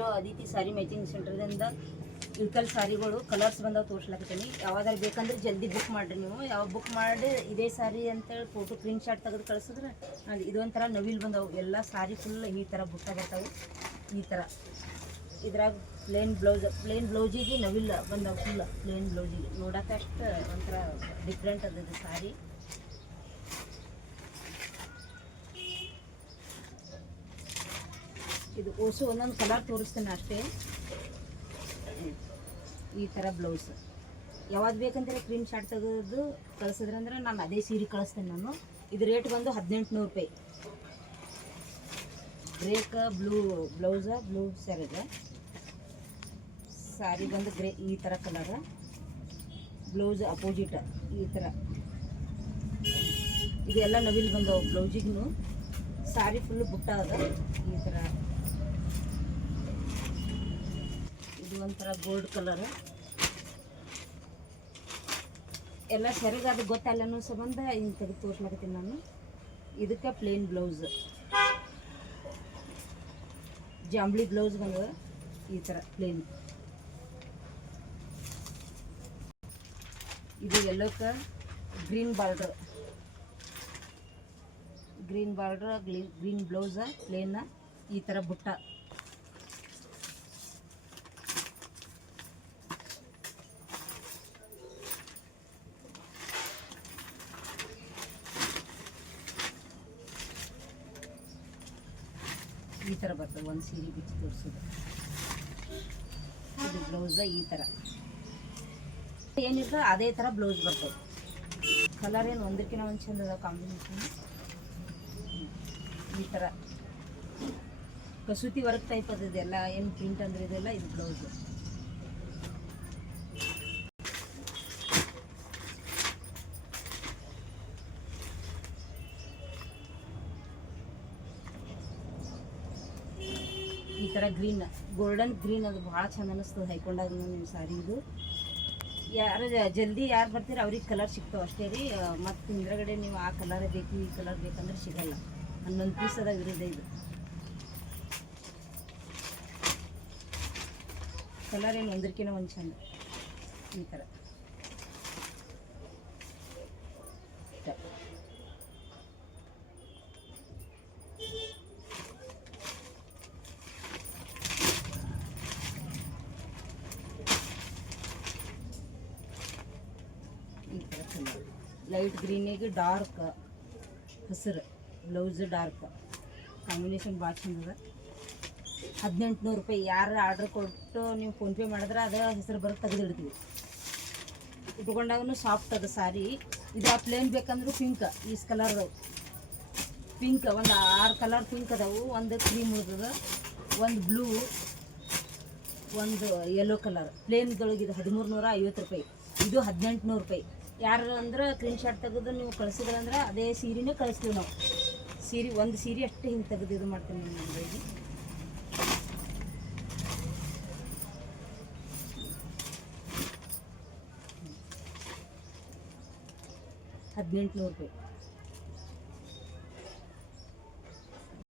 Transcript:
Hello Aditi ಸಾರಿ making ಸೆಂಟರ್ದಿಂದ Ilkal ಸಾರಿಗಳು colours ಬಂದಾವ ತೋರಿಸ್ಲಾಕತ್ತೀನಿ. ಯಾವ್ದಾರು ಬೇಕಂದ್ರೆ ಜಲ್ದಿ ಬುಕ್ ಮಾಡಿರಿ. ನೀವು ಯಾವ ಬುಕ್ ಮಾಡಿ ಇದೇ ಸಾರಿ ಅಂತೇಳಿ ಫೋಟೋ ಸ್ಕ್ರೀನ್ ಶಾಟ್ ತೆಗೆದು ಕಳಿಸಿದ್ರೆ ಅದು ಇದೊಂಥರ ನವಿಲ್ ಬಂದವು. ಎಲ್ಲ ಸಾರಿ ಫುಲ್ ಈ ಥರ ಬುಟ್ಟ ಬರ್ತಾವೆ. ಈ ಥರ ಇದ್ರಾಗ ಪ್ಲೇನ್ ಬ್ಲೌಜಿಗೆ ನವಿಲ್ ಬಂದವು. ಫುಲ್ ಪ್ಲೇನ್ ಬ್ಲೌಜಿಗೆ ನೋಡೋಕೆ ಅಷ್ಟು ಒಂಥರ ಡಿಫ್ರೆಂಟ್ ಅದ ಸಾರಿ. ಇದು ಓಸು ಒಂದೊಂದು ಕಲರ್ ತೋರಿಸ್ತೇನೆ ಅಷ್ಟೇ. ಈ ಥರ ಬ್ಲೌಸ್ ಯಾವ್ದು ಬೇಕಂದ್ರೆ ಸ್ಕ್ರೀನ್ ಶಾಟ್ ತೆಗೆದು ಕಳಿಸಿದ್ರಂದ್ರೆ ನಾನು ಅದೇ ಸೀರೆ ಕಳಿಸ್ತೇನೆ. ನಾನು ಇದು ರೇಟ್ ಬಂದು 1800 ರೂಪಾಯಿ. ಬ್ರೇಕ್ ಬ್ಲೌಸ ಬ್ಲೂ ಸೆರಗ ಸಾರಿ ಬಂದು ಗ್ರೇ ಈ ಥರ ಕಲರ್. ಬ್ಲೌಸ್ ಅಪೋಸಿಟ್ ಈ ಥರ. ಇದೆಲ್ಲ ನವಿಲ್ ಬಂದವು ಬ್ಲೌಜಿಗೂ. ಸಾರಿ ಫುಲ್ಲು ಬುಟ್ಟ ಅದ ಈ ಥರ. ಇದು ಒಂಥರ ಗೋಲ್ಡ್ ಕಲರ್. ಎಲ್ಲ ಸೆರಗ ಅದು ಗೊತ್ತಲ್ಲನೂ ಸಂಬಂಧ ಹಿಂಗೆ ತೆಗೆದು ತೋರಿಸ್ಲಾಕತ್ತೀನಿ ನಾನು. ಇದಕ್ಕೆ ಪ್ಲೇನ್ ಬ್ಲೌಸ್ ಜಾಂಬ್ಳಿ ಬ್ಲೌಸ್ ಬಂದದ ಈ ಥರ ಪ್ಲೇನ್. ಇದು ಎಲ್ಲೋಕ್ಕೆ ಗ್ರೀನ್ ಬಾರ್ಡ್ರ್ ಗ್ರೀನ್ ಬ್ಲೌಸ ಪ್ಲೇನ ಈ ಥರ ಬುಟ್ಟ. ಈ ಥರ ಬರ್ತದೆ ಒಂದು ಸೀರೆ ಬಿಚ್ಚಿ ತೋರಿಸೋದು. ಇದು ಬ್ಲೌಸ ಈ ಥರ ಏನಿರ್ತದೆ ಅದೇ ಥರ ಬ್ಲೌಸ್ ಬರ್ತದೆ. ಕಲರ್ ಏನು ಒಂದಕ್ಕಿಂತ ಒಂದು ಚಂದ ಅದ ಕಾಂಬಿನೇಷನ್. ಈ ಥರ ಕಸೂತಿ ವರ್ಕ್ ಟೈಪ್ ಅದ. ಇದೆಲ್ಲ ಏನು ಪ್ರಿಂಟ್ ಅಂದ್ರೆ ಇದೆಲ್ಲ ಇದು ಬ್ಲೌಸು. ಈ ಥರ ಗ್ರೀನ್ ಗೋಲ್ಡನ್ ಗ್ರೀನ್ ಅದು ಭಾಳ ಚಂದ ಅನ್ನಿಸ್ತದೆ ಹೈಕೊಂಡಾಗ ನಿಮ್ಮ ಸಾರಿ. ಇದು ಯಾರು ಜಲ್ದಿ ಯಾರು ಬರ್ತೀರ ಅವ್ರಿಗೆ ಕಲರ್ ಸಿಗ್ತಾವೆ ಅಷ್ಟೇ ರೀ. ಮತ್ತು ಹಿಂದ್ರಗಡೆ ನೀವು ಆ ಕಲರೇ ಬೇಕು ಈ ಕಲರ್ ಬೇಕಂದ್ರೆ ಸಿಗಲ್ಲ. 11 ಪೀಸ್ ಅದ ಇರೋದೇ. ಇದು ಕಲರ್ ಏನು ಒಂದಕ್ಕಿಂತ ಒಂದು ಚಂದ ಈ ಥರ. ಲೈಟ್ ಗ್ರೀನಿಗೆ ಡಾರ್ಕ್ ಹಸಿರು ಬ್ಲೌಸ್ ಡಾರ್ಕ್ ಕಾಂಬಿನೇಷನ್ ಭಾಳ ಚಂದ ಅದ. 1800 ರೂಪಾಯಿ. ಯಾರು ಆರ್ಡ್ರ್ ಕೊಟ್ಟು ನೀವು ಫೋನ್ಪೇ ಮಾಡಿದ್ರೆ ಅದು ಹೆಸರು ಬರೋದು ತೆಗೆದಿಡ್ತೀವಿ. ಉಟ್ಕೊಂಡಾಗೂ ಸಾಫ್ಟ್ ಅದ ಸಾರಿ. ಇದು ಪ್ಲೇನ್ ಬೇಕಂದ್ರೆ ಪಿಂಕ್ ಈ ಕಲರ್ ಪಿಂಕ್ ಒಂದು 6 ಕಲರ್ ಪಿಂಕ್ ಅದಾವು. ಒಂದು ಕ್ರೀಮ್ ಅದ, ಒಂದು ಬ್ಲೂ, ಒಂದು ಯೆಲ್ಲೋ ಕಲರ್. ಪ್ಲೇನ್ದೊಳಗೆ ಇದು 1350 ರೂಪಾಯಿ. ಇದು 1800 ರೂಪಾಯಿ. ಯಾರು ಅಂದ್ರೆ ಸ್ಕ್ರೀನ್ ಶಾಟ್ ತೆಗೆದು ನೀವು ಕಳಿಸಿದ್ರಂದ್ರೆ ಅದೇ ಸೀರೆನೇ ಕಳಿಸ್ತೀವಿ ನಾವು. ಒಂದು ಸೀರೆ ಅಷ್ಟೇ ಹಿಂಗೆ ತೆಗೆದು ಇದು ಮಾಡ್ತೀನಿ ನಮ್ಮಲ್ಲಿ. 1800 ರೂಪಾಯಿ.